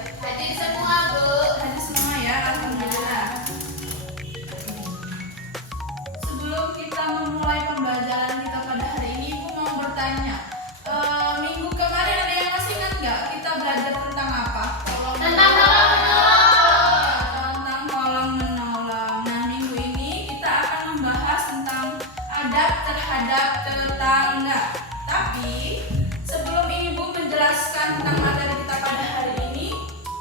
Hadir semua, Bu. Hadir semua ya, alhamdulillah. Sebelum kita memulai pembelajaran kita pada hari ini, Ibu mau bertanya. Minggu kemarin ada yang masih ingat nggak kita belajar tentang apa? Tentang kolom menolong. Tentang kolom menolong. Nah, minggu ini kita akan membahas tentang adab terhadap tetangga. Tapi sebelum Ibu menjelaskan tentang materi kita pada hari ini,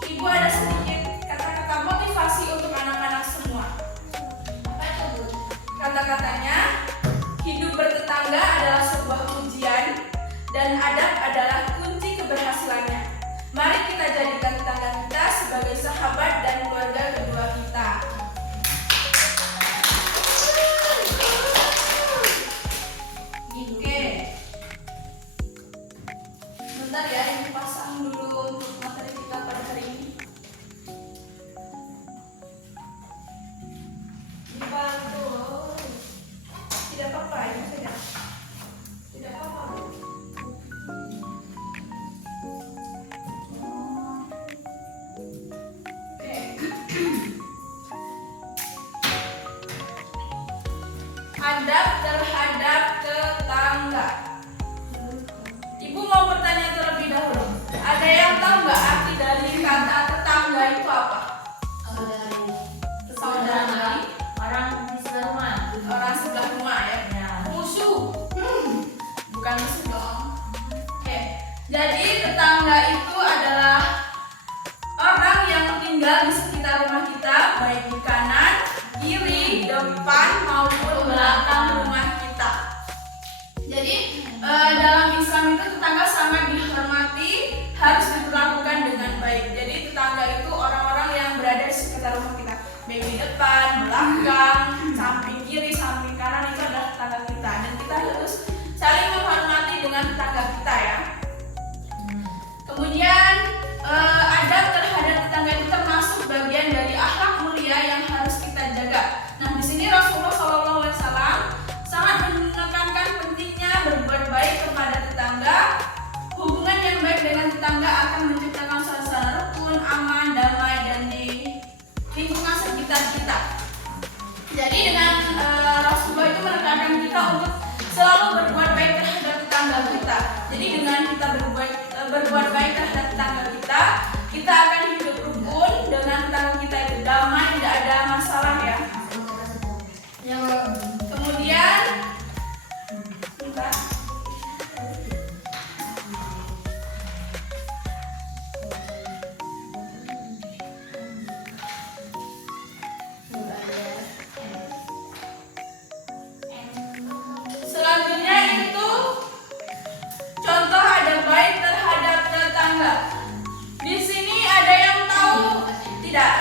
Ibu ada sedikit kata-kata motivasi untuk anak-anak semua. Apa itu, Bu? Kata-katanya, hidup bertetangga adalah sebuah ujian dan adab adalah kunci keberhasilannya. Mari kita jadikan tetangga kita sebagai sahabat dan keluarga kedua kita. Oke. Bentar ya, ini pasang dulu untuk materi kita pada hari ini. Dibantu. Tidak apa-apa, ini saja. Tidak apa-apa. Oke. Adab terhadap tetangga. Ibu mau bertanya terlebih dahulu. Ada yang tahu nggak arti dari kata tetangga itu apa? Saudara. Orang di sebelah rumah. Orang sebelah rumah ya. Ya. Musuh. Bukan musuh dong. Oke. Jadi tetangga itu adalah orang yang tinggal di sekitar rumah kita, baik di kanan, kiri, depan maupun belakang rumah kita. Jadi dalam Islam itu tetangga sangat dihormati, harus diperlakukan dengan baik. Jadi tetangga itu orang-orang yang berada di sekitar rumah kita, baik di depan, belakang, samping kiri, samping kanan, itu adalah tetangga kita. Dan kita harus saling menghormati dengan tetangga kita ya. Kemudian adab terhadap tetangga itu termasuk bagian dari akhlak mulia yang harus kita jaga. Nah, di sini Rasulullah SAW sangat menekankan pentingnya berbuat baik kepada tetangga. Hubungan yang baik dengan tetangga akan menciptakan suasana rukun, aman, damai, dan di lingkungan sekitar kita. Jadi dengan Rasulullah itu menekankan kita untuk selalu berbuat baik terhadap tetangga kita. Jadi dengan kita berbuat baik terhadap tetangga kita, kita akan hidup rukun dengan tetangga kita itu damai, tidak ada masalah ya. Kemudian bentar. Selanjutnya itu contoh adab baik terhadap tetangga. Di sini ada yang tahu tidak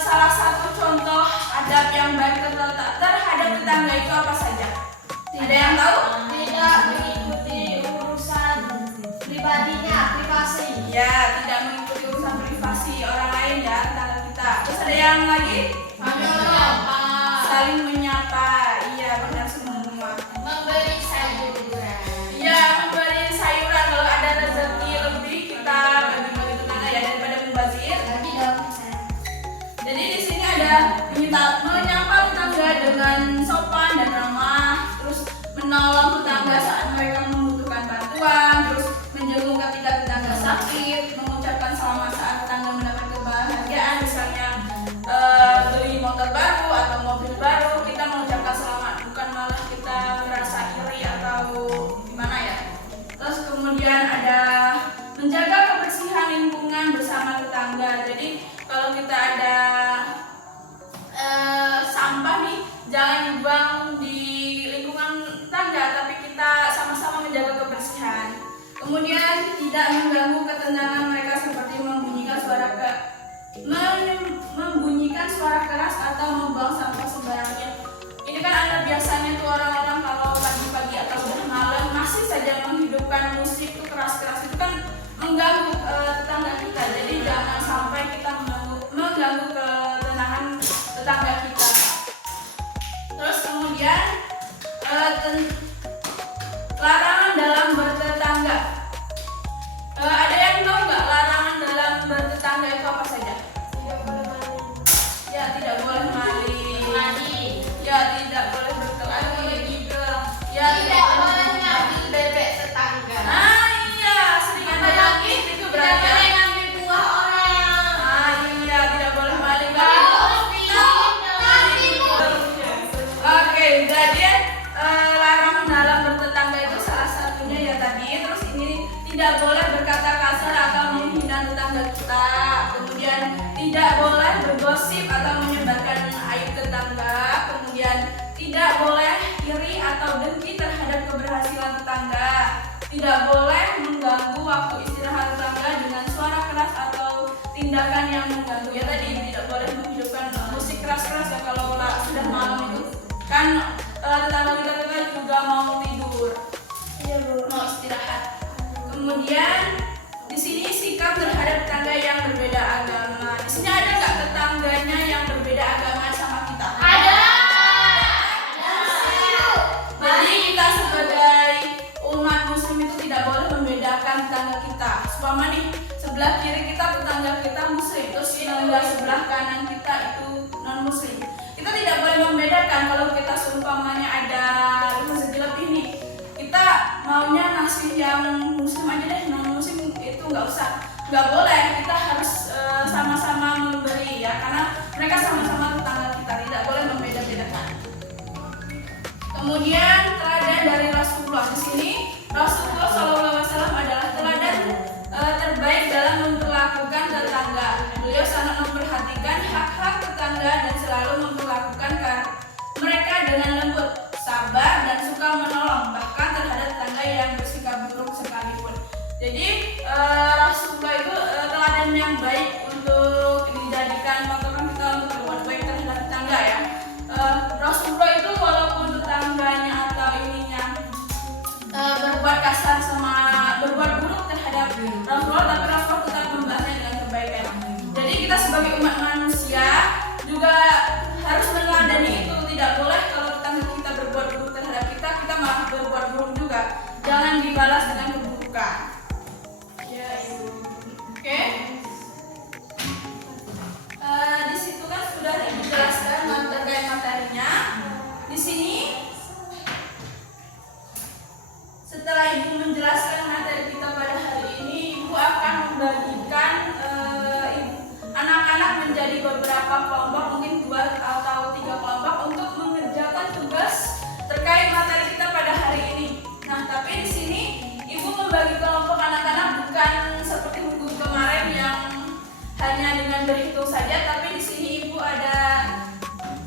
salah satu contoh adab yang baik terhadap tetangga itu apa saja? Ada yang tahu? Tidak mengikuti urusan pribadinya, privasi. Ya, tidak mengikuti urusan privasi orang lain ya, tetangga kita. Terus ada yang lagi? Saling menyapa. Iya, benar semua. Memberi sayuran. Iya, memberi sayuran. Kalau ada rezeki lebih kita bagi-bagi tetangga ya, daripada mubazir. Lagi dong. Jadi di sini ada menyapa tetangga dengan sopan dan ramah, terus menolong tetangga saat mereka membutuhkan bantuan, terus menjenguk ketika tetangga sakit, mengucapkan selamat saat tetangga mendapat kebahagiaan, misalnya beli motor baru atau mobil baru, kita mengucapkan selamat, bukan malah kita merasa iri atau gimana ya. Terus kemudian ada menjaga kebersihan lingkungan bersama tetangga. Jadi kalau kita ada sampah nih, jangan dibuang di lingkungan tetangga, tapi kita sama-sama menjaga kebersihan. Kemudian tidak mengganggu ketenangan mereka seperti membunyikan suara keras atau membuang sampah sembarangan. Ini kan ada biasanya tuh orang-orang kalau pagi-pagi atau udah malam masih saja menghidupkan musik tuh keras-keras, itu kan mengganggu tetangga kita. Jadi jangan sampai kita mengganggu ketenangan tetangga kita. Terus kemudian larangan dalam bertetangga. Ada yang tahu nggak larangan dalam bertetangga itu berdusta, kemudian tidak boleh bergosip atau menyebarkan aib tetangga, kemudian tidak boleh iri atau dengki terhadap keberhasilan tetangga, tidak boleh mengganggu waktu istirahat tetangga dengan suara keras atau tindakan yang mengganggu. Ya tadi tidak boleh menghidupkan musik keras-keras ya kalau sudah malam itu kan tetangga kita juga mau tidur, mau istirahat. Kemudian di sini sikap terhadap tetangga yang berbeda agama. Di sini ada nggak tetangganya yang berbeda agama sama kita? Ada. Jadi kita sebagai umat muslim itu tidak boleh membedakan tetangga kita. Supaya nih sebelah kiri kita tetangga kita muslim, terus sebelah kanan kita itu non muslim. Kita tidak boleh membedakan. Kalau kita seumpamanya ada rezeki lebih nih, kita maunya ngasih yang muslim aja deh, non muslim itu nggak boleh. Kita harus sama-sama memberi ya, karena mereka sama-sama tetangga kita, tidak boleh membeda-bedakan. Kemudian teladan dari Rasulullah. Di sini Rasulullah SAW adalah teladan terbaik dalam memperlakukan tetangga. Beliau sangat memperhatikan hak-hak tetangga dan selalu memperlakukan mereka dengan lembut, sabar, dan suka menolong, bahkan terhadap tetangga yang bersikap buruk sekalipun. Jadi Rasulullah itu teladan yang baik untuk dijadikan patokan kita untuk berbuat baik terhadap tetangga ya. Rasulullah itu walaupun tetangganya atau ininya berbuat kasar sama berbuat buruk terhadap Rasulullah, tapi Rasulullah tetap membahasnya dengan kebaikan. Jadi kita sebagai umat manusia juga harus meneladani itu. Tidak boleh kalau tetangga kita berbuat buruk terhadap kita, kita malah berbuat buruk juga. Jangan dibalas dengan keburukan. Ya, Ibu. Oke. Di situ kan sudah dijelaskan terkait materinya. Di sini setelah Ibu menjelaskan materi kita pada hari ini, Ibu akan membagikan anak-anak menjadi beberapa kelompok, mungkin 2 atau 3 kelompok untuk mengerjakan tugas terkait materi kita pada hari ini. Nah, tapi di sini Ibu membagi kelompok anak-anak bukan seperti buku kemarin yang hanya dengan berhitung saja, tapi di sini Ibu ada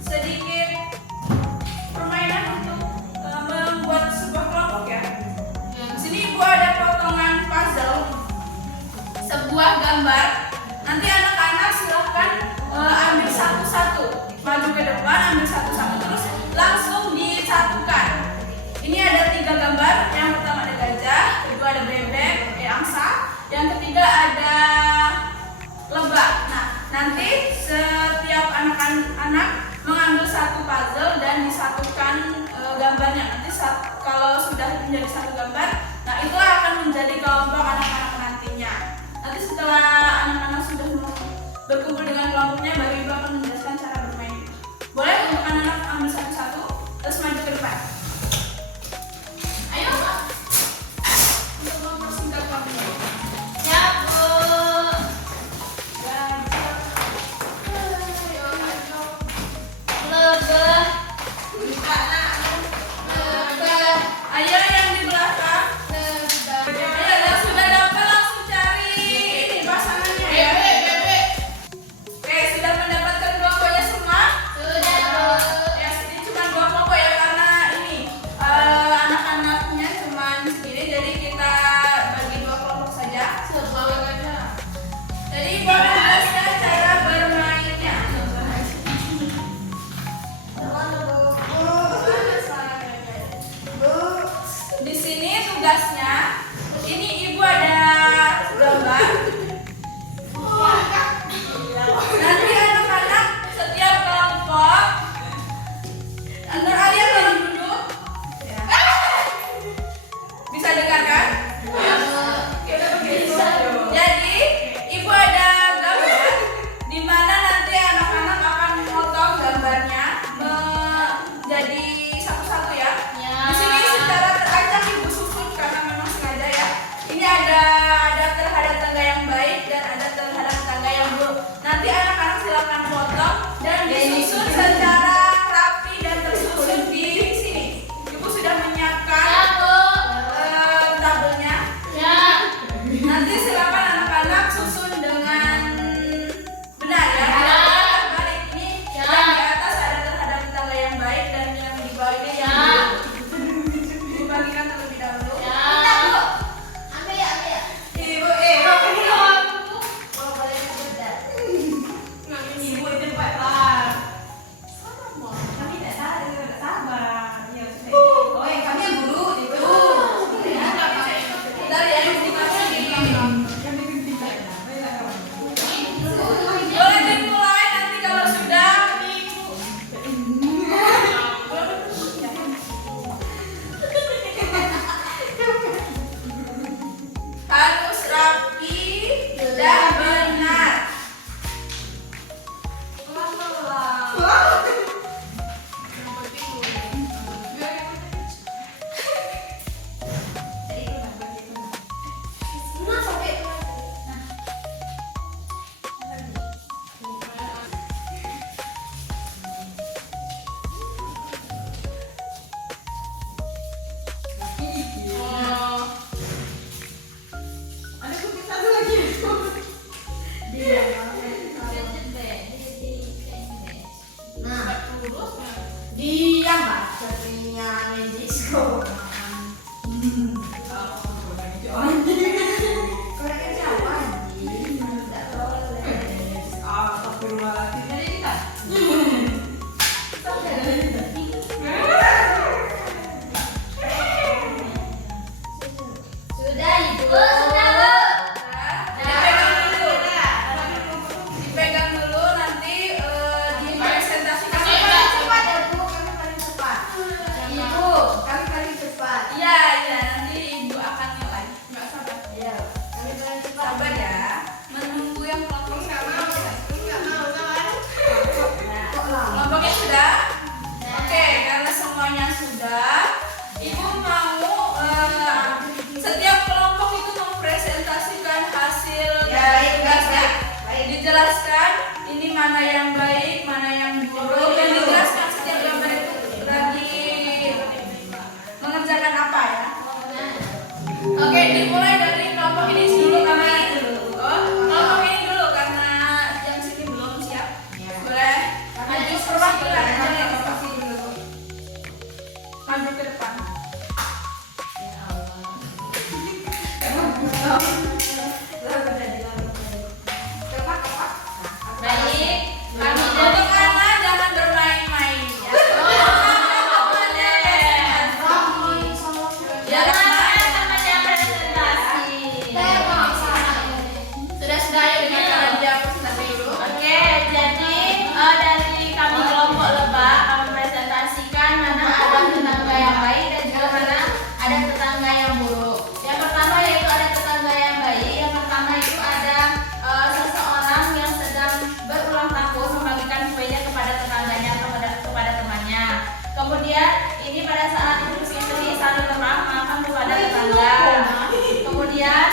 sedikit permainan untuk membuat sebuah kelompok ya. Di sini Ibu ada potongan puzzle, sebuah gambar. Nanti anak-anak silahkan ambil satu-satu, maju ke depan, ambil satu-satu, terus langsung disatukan. Ini ada 3 gambar. Yang pertama ada gajah, kedua ada bebek, angsa, yang ketiga ada lebah. Nah, nanti setiap anak-anak mengambil satu puzzle dan disatukan gambarnya. Nanti kalau sudah menjadi satu gambar, nah itulah akan menjadi kelompok anak-anak nantinya. Nanti setelah anak-anak sudah berkumpul dengan kelompoknya, baru Ibu akan menjelaskan cara bermain. Boleh untuk anak-anak ambil satu-satu, terus maju ke depan. Ayo, Pak. Untuk mempersingkat kelompoknya. Ya, Bu. Lebah. Ayo yang di belakang. Ayo yang sudah dapat langsung cari ini pasangannya ya. Oke, sudah mendapatkan kelompoknya semua? Sudah, Bu. Ya, ini cuma 2 kelompok ya, karena ini anak-anaknya cuma segini, jadi kita bagi 2 kelompok saja. Jadi Ibu akan jelaskan cara bermainnya. Di sini tugasnya, ini Ibu ada gambar. Nanti anak-anak setiap kelompok, Nur Alia tolong duduk. Bisa dengarkan? Jadi Ibu ada dijelaskan ini mana yang baik, mana yang buruk, dan dijelaskan setiap gambar itu lagi mengerjakan apa ya. Oke, dimulai dari kelompok ini dulu karena kelompok ini dulu karena yang sini belum siap. Boleh maju perwakilan aja dulu. Maju ke depan. Baik, kami Untuk anak jangan bermain-main ya. jangan temannya presentasi. Sudah ya dengan cara dia presentasi dulu. Oke, jadi dari kami kelompok lebah kami presentasikan mana ada tetangga yang baik dan juga mana ada tetangga yang buruk. Yang pertama yaitu ada tetangga yang baik. Yang pertama itu ada seseorang yang sedang berulang tahun membagikan kuenya kepada tetangganya atau kepada temannya. Kemudian ini pada saat Idul Fitri saling memaafkan kepada tetangga. Kemudian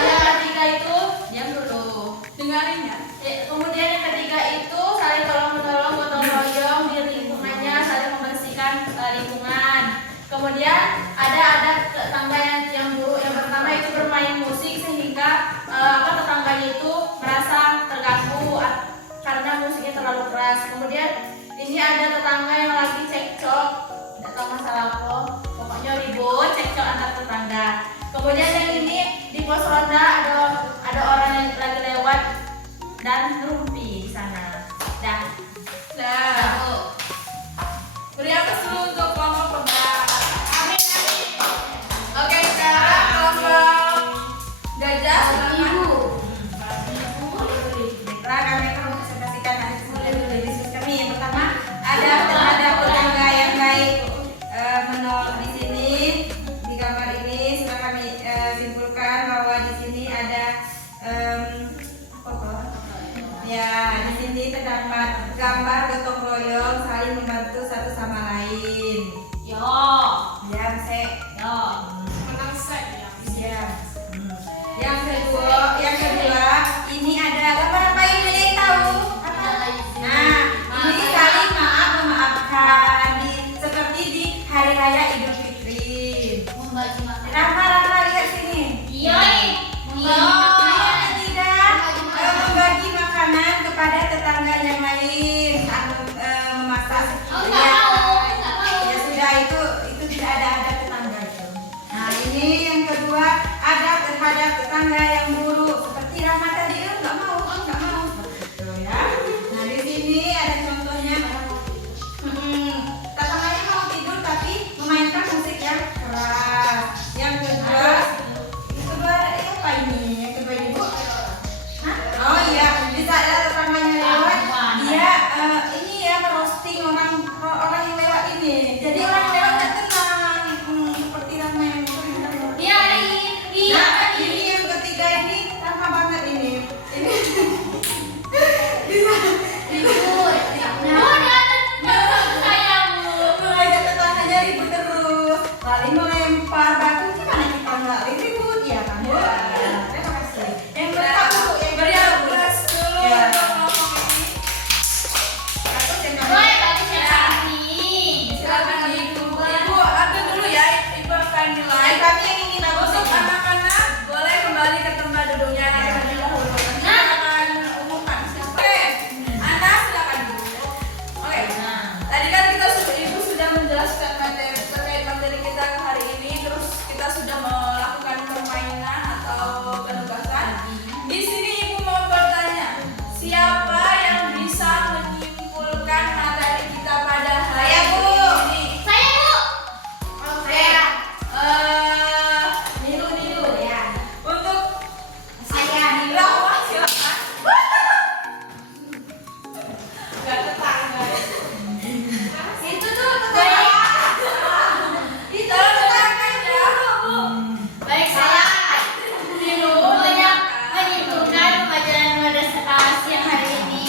yang ketiga itu diam dulu. Dengarin ya. Kemudian yang ketiga itu saling tolong-menolong, gotong royong di lingkungannya, saling membersihkan lingkungan. Kemudian ada tetangga yang buruk. Yang pertama itu bermain musik sehingga tetangganya itu merasa terganggu karena musiknya terlalu keras. Kemudian ini ada tetangga yang lagi cekcok, tidak tahu masalah apa, pokoknya ribut, cekcok antar tetangga. Kemudian yang ini di pos ronda ada orang yang lagi lewat dan rumpi di sana. Dah. Beri aplaus dulu untuk kelompok lebah. Amin amin. Oke, sekarang kelompok gajah. Baiklah, kami akan mempresentasikan hasil dari diskusi kami. Yang pertama ada terhadap tetangga yang baik. Menurut di sini di gambar ini sudah kami simpulkan bahwa di sini ada ya di sini terdapat gambar gotong royong saling membantu satu sama lain. Yo. Diam sek. Yo. Menang set ya. Diam. Yang kedua ini ada gambar apa ini? Ada yang tahu? Nah, ini saling maaf memaafkan seperti di hari raya Idul Fitri. Membagi makanan. Rama lihat sini. Iya. Yang ketiga membagi makanan kepada tetangga yang lain saat memasak. Oh, nggak mau. Ya sudah itu tidak ada tetangga itu. Nah ini yang kedua ada terhadap tetangga yang buruk seperti Rama tadi nggak mau seperti itu ya. Nah di sini ada contohnya tetangganya mau tidur tapi memainkan musik yang keras. Yang kedua apa ini? Yang kedua ini Bu? Hah? Oh iya, di saat ada tetangganya lewat dia ini ya roasting orang yang lewat ini. Jadi orang yang lewat nggak tenang seperti Rama yang sering lewat. Iya. Nah, ini yang ketiga ini Rama banget ini. Ini bisa Ribut. Udah sayangmu. mengajak tetangganya ribut terus, saling melempar batu. Gimana kita nggak ribut ya kan? Terima kasih. Yang pertama yang Beri aplaus dulu Ya. untuk kelompok ini. Boy, bagus ya kami. Silakan Ibu. Ibu ambil dulu ya. Ibu akan nilai. kami yang ini bagus Untuk anak-anak boleh kembali ke tempat duduknya terlebih dahulu. Nanti akan umumkan siapa. Oke, Anda silakan dulu. Oke. Tadi kan Ibu sudah menjelaskan terkait materi kita hari ini, terus kita sudah melakukan permainan atau penugasan. Di sini Ibu mau bertanya, siapa yang bisa menyimpulkan materi kita pada hari Saya, Bu. ini? Saya, Bu. Oke. Nilu ya. Untuk Saya Nilu. Rahma silakan. Gak tetangga. Itu tuh tetangga. Itu tetangganya. Baik, saya Nilu banyak menyimpulkan pelajaran pada siang hari ini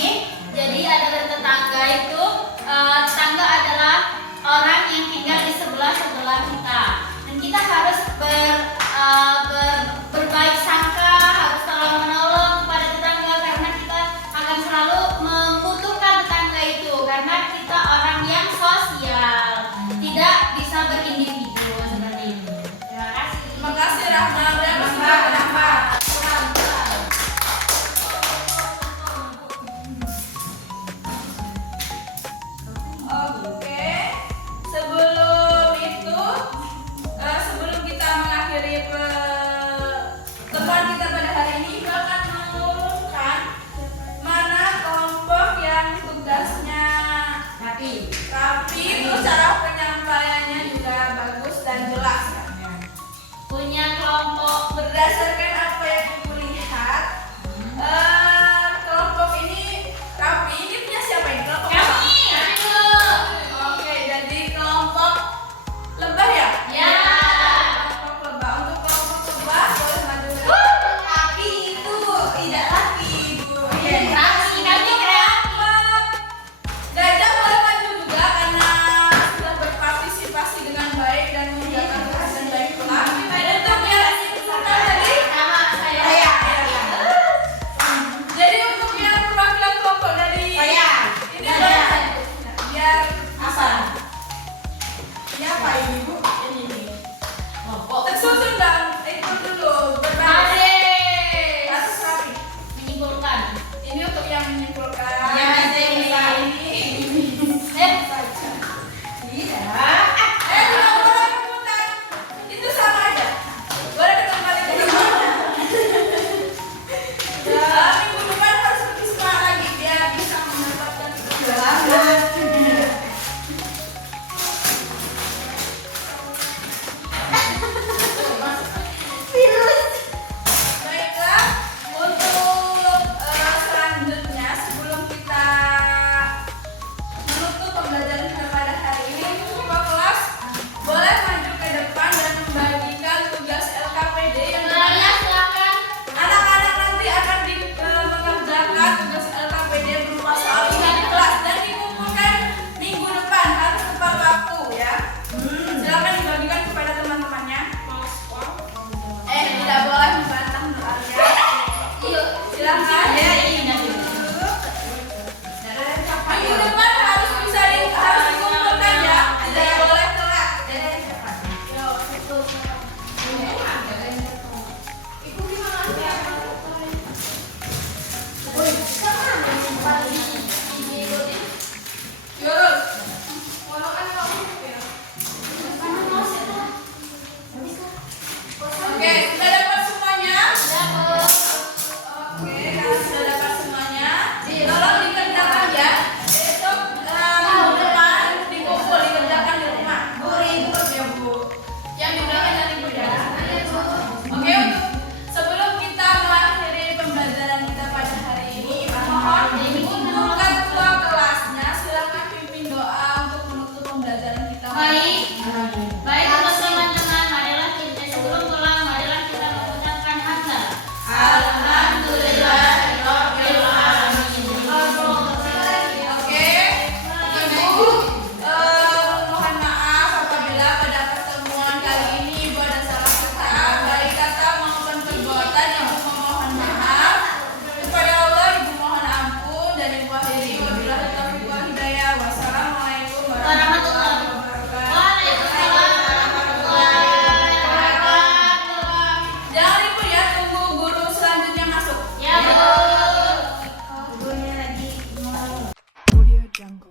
berdasarkan apa yang ibu lihat, kelompok ini rapi. Ini punya siapa ini? Kelompok apa? Kami dulu. Oke, jadi kelompok lebah ya? Ya. Kelompok lebah. Untuk kelompok lebah boleh maju. Tapi itu tidak laki ibu. Kami keren. Gajah boleh maju juga karena sudah berpartisipasi dengan baik dan menjaga kebersihan baik pula. Untuk yang ikutan tadi, Sama saya. Saya. jadi untuk yang perwakilan kelompok dari Saya. ini Saya. boleh biar Apa? Ini apa ini bu? Ini nih. tersusun dan ikut dulu berbagi. Mari. Harus rapi. Menyimpulkan. Ini untuk yang menyimpulkan. Ya, ini. Tidak. Tidak boleh memutar. Itu sama aja. Boleh kembali ke rumah. Minggu depan harus lebih semangat lagi biar bisa mendapatkan Selamat. Baiklah, untuk selanjutnya sebelum kita menutup pembelajaran kita pada hari ini, ketua kelas boleh maju ke depan dan membagikan tugas LKPD yang Saya silakan. anak-anak nanti akan mengerjakan tugas LKPD berupa soal ujian di kelas dan dikumpulkan minggu depan harus tepat waktu ya. Silakan dibagikan kepada teman-temannya. Tidak boleh membantah menurut Alia. Yuk. Silakan. Ya, ini nanti. Minggu depan harus harus dikumpulkan ya. Tidak boleh telat. Yurul. Oke, sudah dapat semuanya? Oke, kalau sudah dapat semuanya, tolong dikerjakan ya. Besok minggu depan dikumpul dikerjakan di rumah. Bu ribut ya bu. Yang di belakang dan ibu ya. Oke, untuk sebelum kita mengakhiri pembelajaran kita pada hari ini, mohon untuk ketua kelasnya silakan pimpin doa untuk menutup pembelajaran kita. Baik. Baik teman-teman, marilah kita sebelum pulang, marilah kita mengucapkan hamdalah. Alhamdulillahirabbil alamin. Oke, Ibu mohon maaf apabila pada pertemuan kali ini Ibu ada salah kata, baik kata maupun perbuatan. Ibu memohon maaf kepada Allah. Ibu mohon ampun dan Ibu akhiri wabillahi taufiq wal hidayah. Wassalamualaikum warahmatullahi wabarakatuh. Waalaikumsalam warahmatullahi wabarakatuh. Jangan Ibu ya, tunggu guru selanjutnya masuk. Ya, Bu. Gurunya lagi mau. Audio Jungle.